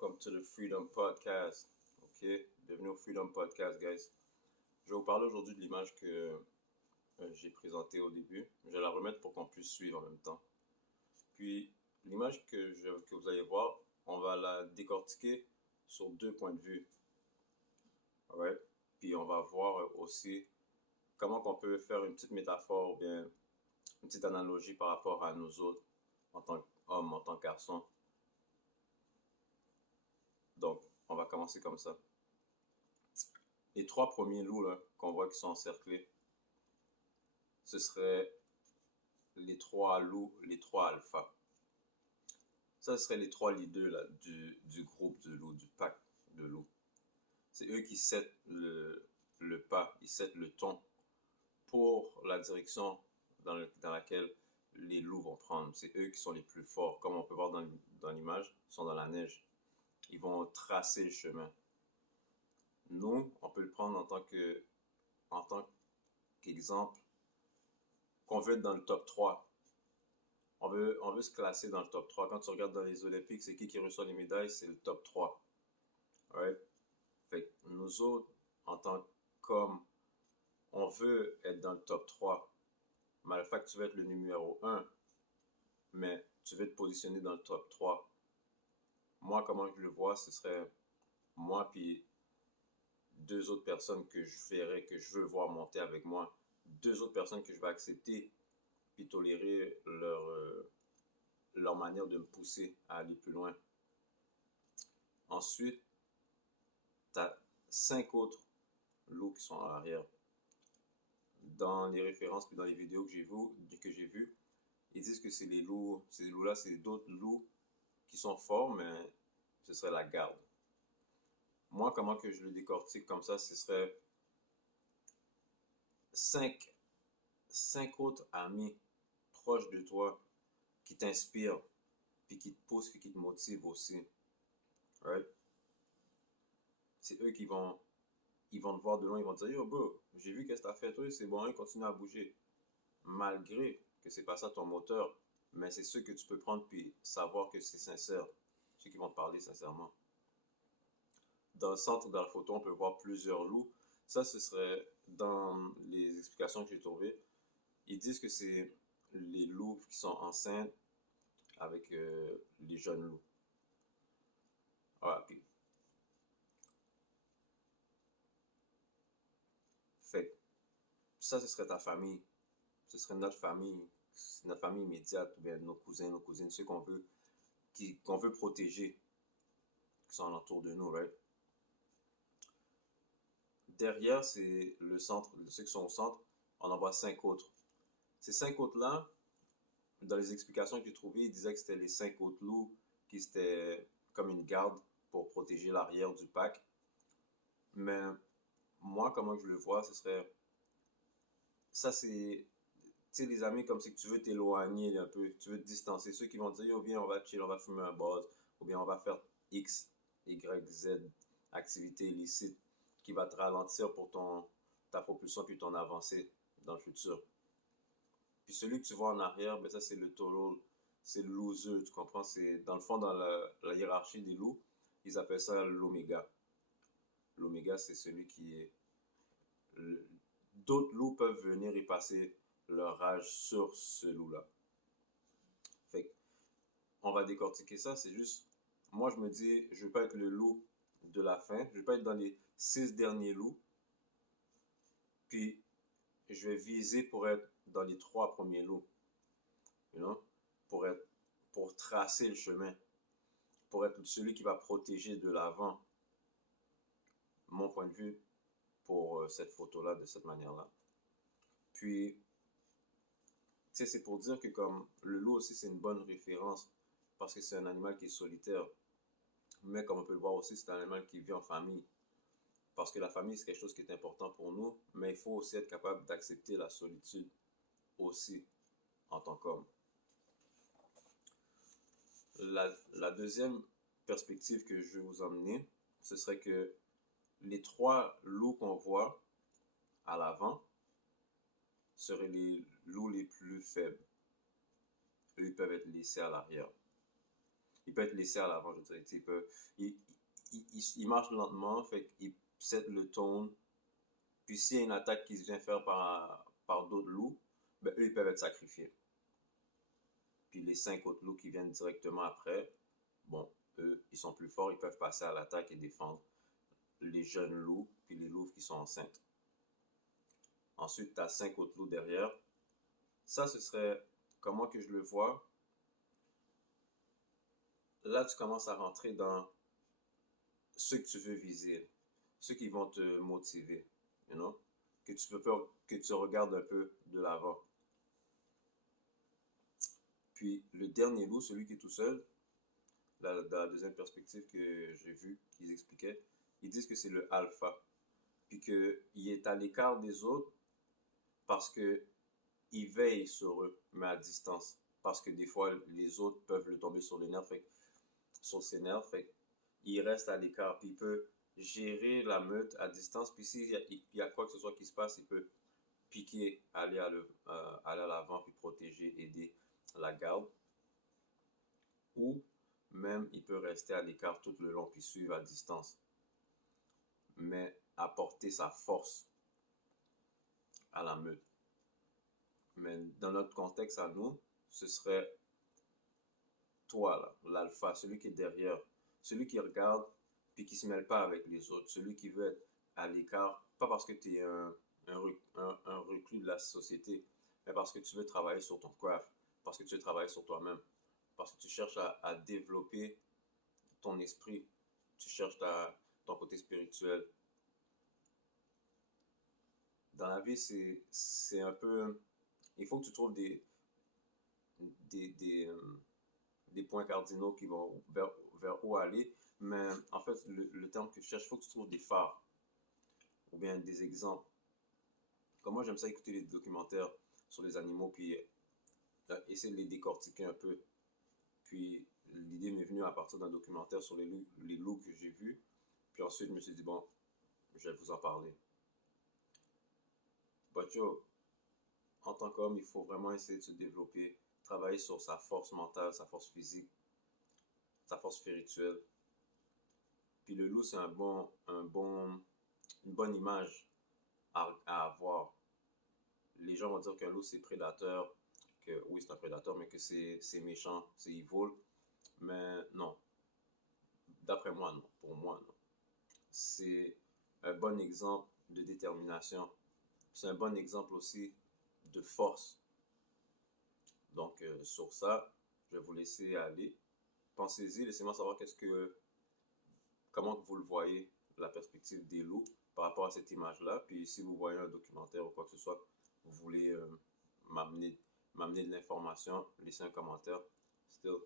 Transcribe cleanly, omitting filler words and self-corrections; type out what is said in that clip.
welcome to the Freedom Podcast. Ok, bienvenue au Freedom Podcast, guys. Je vais vous parler aujourd'hui de l'image que j'ai présentée au début. Je vais la remettre pour qu'on puisse suivre en même temps. Puis, l'image que vous allez voir, on va la décortiquer sur deux points de vue. Alright? Puis, on va voir aussi comment qu'on peut faire une petite métaphore ou bien une petite analogie par rapport à nous autres en tant qu'hommes, en tant que garçons. Donc, on va commencer comme ça. Les trois premiers loups qu'on voit qui sont encerclés, ce seraient les trois loups, les trois alphas. Ça, ce serait les trois leaders là, du groupe de loups, du pack de loups. C'est eux qui settent le pas, ils settent le ton pour la direction dans laquelle les loups vont prendre. C'est eux qui sont les plus forts. Comme on peut voir dans l'image, ils sont dans la neige. Ils vont tracer le chemin. Nous, on peut le prendre en tant qu'exemple qu'on veut être dans le top 3. On veut se classer dans le top 3. Quand tu regardes dans les Olympiques, c'est qui reçoit les médailles? C'est le top 3. Right? Fait que nous autres, en tant qu'hommes, on veut être dans le top 3. Mais le fait que tu veux être le numéro 1, mais tu veux te positionner dans le top 3. Moi, comment je le vois, ce serait moi puis deux autres personnes que je verrais, que je veux voir monter avec moi. Deux autres personnes que je vais accepter puis tolérer leur manière de me pousser à aller plus loin. Ensuite, tu as 5 autres loups qui sont à l'arrière. Dans les références puis dans les vidéos que j'ai vues, ils disent que ces loups-là, c'est d'autres loups qui sont forts, mais ce serait la garde. Moi, comment que je le décortique comme ça, ce serait 5 autres amis proches de toi qui t'inspirent, puis qui te poussent, puis qui te motivent aussi. Right? C'est eux qui vont te voir de loin, ils vont te dire « Yo, bro, j'ai vu qu'est-ce que t'as fait, toi, c'est bon, continue à bouger. » Malgré que c'est pas ça ton moteur, mais c'est ceux que tu peux prendre puis savoir que c'est sincère. Ceux qui vont te parler sincèrement. Dans le centre de la photo, on peut voir plusieurs loups. Ça, ce serait dans les explications que j'ai trouvées. Ils disent que c'est les loups qui sont enceintes avec les jeunes loups. Voilà, puis. Fait ça, ce serait ta famille. Ce serait notre famille immédiate, ou bien nos cousins, nos cousines, ceux qu'on veut protéger, qui sont alentour de nous, right? Derrière, c'est le centre, ceux qui sont au centre, on en voit 5 autres. Ces 5 autres-là, dans les explications que j'ai trouvées, ils disaient que c'était les 5 autres loups qui étaient comme une garde pour protéger l'arrière du pack. Mais moi, comment je le vois, ce serait... Ça, c'est... Tu sais, les amis, comme c'est que tu veux t'éloigner un peu, tu veux te distancer. Ceux qui vont dire, yo, viens, on va chill, on va fumer un buzz, ou bien on va faire X, Y, Z, activité illicite qui va te ralentir pour ta propulsion puis ton avancée dans le futur. Puis celui que tu vois en arrière, ben ça c'est le total, c'est le loser, tu comprends? C'est dans le fond, dans la hiérarchie des loups, ils appellent ça l'oméga. L'oméga, c'est celui qui est... D'autres loups peuvent venir et passer leur âge sur ce loup-là. Fait on va décortiquer ça, c'est juste... Moi, je me dis, je veux pas être le loup de la fin, je veux pas être dans les 6 derniers loups, puis je vais viser pour être dans les 3 premiers loups, you know? Pour tracer le chemin, pour être celui qui va protéger de l'avant. Mon point de vue pour cette photo-là, de cette manière-là. Puis, tu sais, c'est pour dire que comme le loup aussi, c'est une bonne référence parce que c'est un animal qui est solitaire. Mais comme on peut le voir aussi, c'est un animal qui vit en famille. Parce que la famille, c'est quelque chose qui est important pour nous, mais il faut aussi être capable d'accepter la solitude aussi en tant qu'homme. La deuxième perspective que je vais vous emmener, ce serait que les 3 loups qu'on voit à l'avant seraient les loups les plus faibles. Eux, ils peuvent être laissés à l'arrière. il peut être laissé à l'avant, je dirais. Il marche lentement, fait qu'il set le tone. Puis s'il y a une attaque qui se vient faire par d'autres loups, ben, eux, ils peuvent être sacrifiés. Puis les 5 autres loups qui viennent directement après, bon, eux, ils sont plus forts, ils peuvent passer à l'attaque et défendre les jeunes loups, puis les louves qui sont enceintes. Ensuite, tu as 5 autres loups derrière. Ça, ce serait, comment que je le vois, là, tu commences à rentrer dans ceux que tu veux viser, ceux qui vont te motiver, you know? Que tu regardes un peu de l'avant. Puis le dernier loup, celui qui est tout seul, dans la deuxième perspective que j'ai vue, qu'ils expliquaient, ils disent que c'est le alpha. Puis qu'il est à l'écart des autres parce que il veille sur eux, mais à distance. Parce que des fois, les autres peuvent le tomber sur les nerfs, sur ses nerfs, fait il reste à l'écart, puis il peut gérer la meute à distance, puis s'il y a quoi que ce soit qui se passe, il peut piquer, aller à l'avant, puis protéger, aider la garde. Ou même, il peut rester à l'écart tout le long, puis suivre à distance. Mais apporter sa force à la meute. Mais dans notre contexte à nous, ce serait toi, l'alpha, celui qui est derrière, celui qui regarde puis qui se mêle pas avec les autres, celui qui veut être à l'écart, pas parce que tu es un reclus de la société, mais parce que tu veux travailler sur ton craft, parce que tu veux travailler sur toi-même, parce que tu cherches à développer ton esprit, tu cherches ton côté spirituel. Dans la vie, c'est un peu... Il faut que tu trouves des, des, euh, des points cardinaux qui vont vers où aller. Mais en fait, le terme que je cherche, il faut que tu trouves des phares ou bien des exemples. Comme moi, j'aime ça écouter les documentaires sur les animaux, puis essayer de les décortiquer un peu. Puis l'idée m'est venue à partir d'un documentaire sur les loups que j'ai vus. Puis ensuite, je me suis dit, bon, je vais vous en parler. But yo, en tant qu'homme, il faut vraiment essayer de se développer, travailler sur sa force mentale, sa force physique, sa force spirituelle. Puis le loup, c'est une bonne image à avoir. Les gens vont dire qu'un loup, c'est prédateur, que oui, c'est un prédateur, mais que c'est méchant, c'est evil. Mais non. D'après moi, non. Pour moi, non. C'est un bon exemple de détermination. C'est un bon exemple aussi de force. Donc, sur ça, je vais vous laisser aller. Pensez-y, laissez-moi savoir comment vous le voyez, la perspective des loups par rapport à cette image-là. Puis si vous voyez un documentaire ou quoi que ce soit, vous voulez m'amener de l'information, laissez un commentaire. Still,